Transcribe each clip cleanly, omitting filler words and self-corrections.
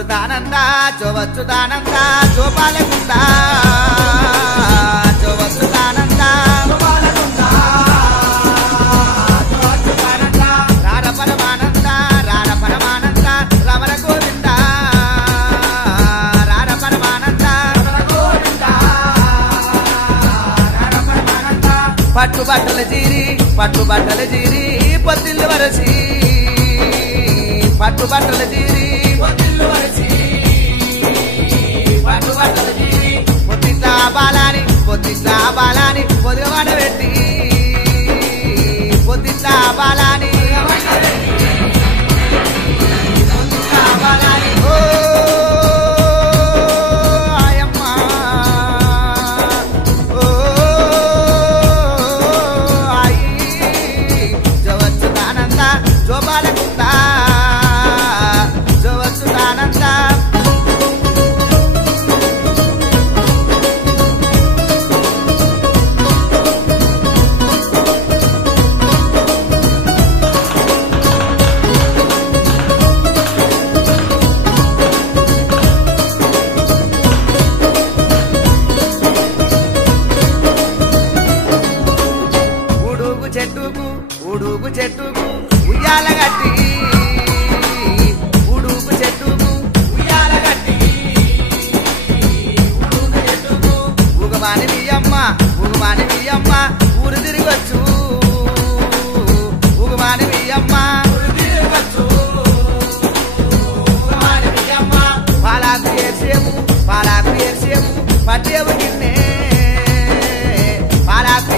జోవచ్చుదానంద జోవచ్చుదానంద జోపాలగుంద జోవచ్చుదానంద రార పరమానంద రార పరమానంద రమణ గోవింద రార పరమానంద పట్టుబట్టల జీరి పొద్దిల్లు వరసి పట్టుబట్టల జీరి పొద్దిట్లా బాలాని పొదిగవాడ పెట్టి పొద్దిట్లా బాలాని ఉడుగు చెట్టుకు ఉయ్యాల గట్టి ఉడుగు చెట్టుకు ఉయ్యాల గట్టి ఉగమాని మీయమ్మ ఊరు తిరిగొచ్చు ఉగమాని మీయమ్మ పాలాకు ఏర్సేము పట్టేవు గిన్నె పాలాకు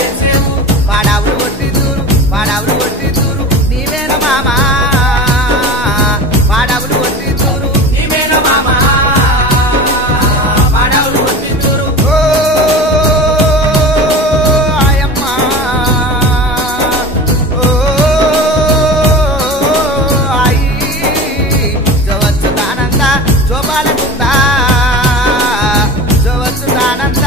ఏర్సేము పాడావులు కొట్టి దూరు నీవేన మామా పాడావులు కొట్టి దూరు నీవేన మామా పాడావులు కొట్టి దూరు ఓ ఆయమ్మ ఓ అయి జోవచ్చుదానంద జోపాలగుంద జోవచ్చుదానంద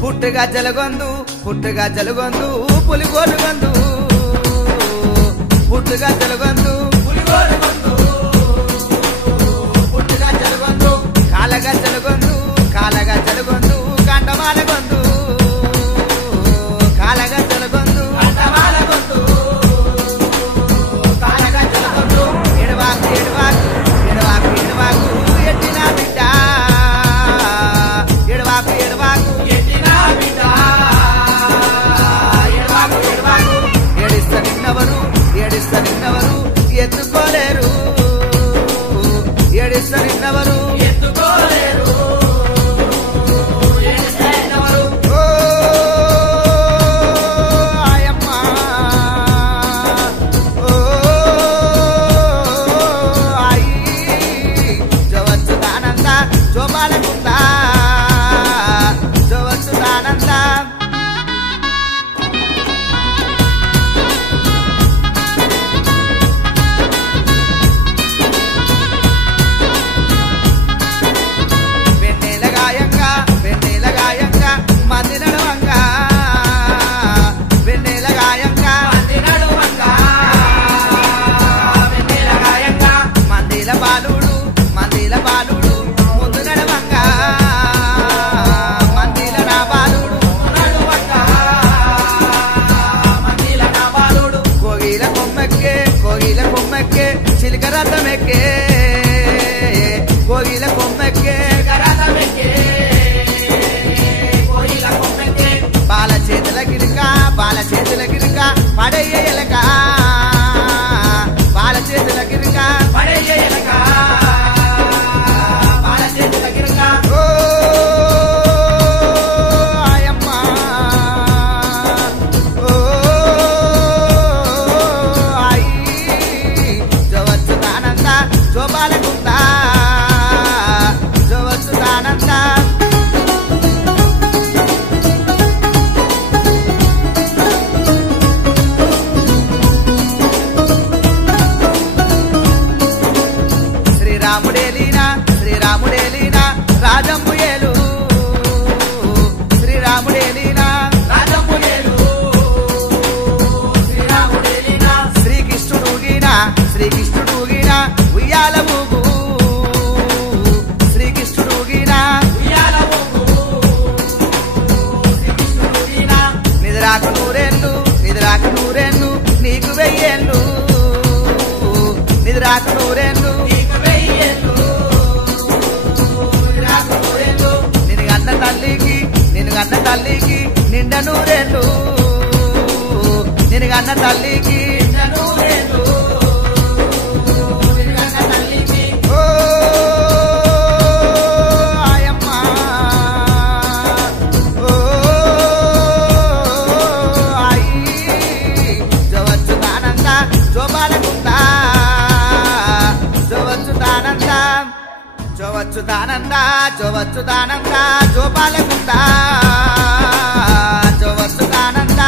పుట్టుగా జలగొందు పులిగోలు గొందు పుట్టుగా జలగొందు పుట్టుగా జలగొందు కాలగా జలగొందు కండమాల గొందు కాలగా జలగొందు కాలగా జలగొందు ఎడవాకు ఎట్టిన బిడ్డ ఎడవాకు ఎట్టిన బిడ్డ ఏడిస్త నిన్నవరు ఎత్తుకోలేరు ఓ ఆయమ్మ ఓ అయి జోవచ్చుదానంద జోపాలగుంద జోవచ్చుదానంద మందిల బాలుడు ముందు నడవంగా మందిల నా బాలుడు కోగిల కొమ్మెక్కే చిలుక రథమెక్కే కోగిల కొమ్మెక్కే బాల చేతుల గిరిక పడయ్య ఎలక బాల చేతుల గిరిక పడయ్య ఎలక ఓ ఆయమ్మ ఓ అయి జోవచ్చుదానంద జోపాలగుంద జోవచ్చుదానంద కన్న తల్లికి ఓ ఆయమ్మ ఓ ఆయి జవచ్చుతానంద జోబాలకుందా జవచ్చుతానంద జవచ్చుతానంద జవచ్చుతానంద జోబాలకుందా జవచ్చుతానంద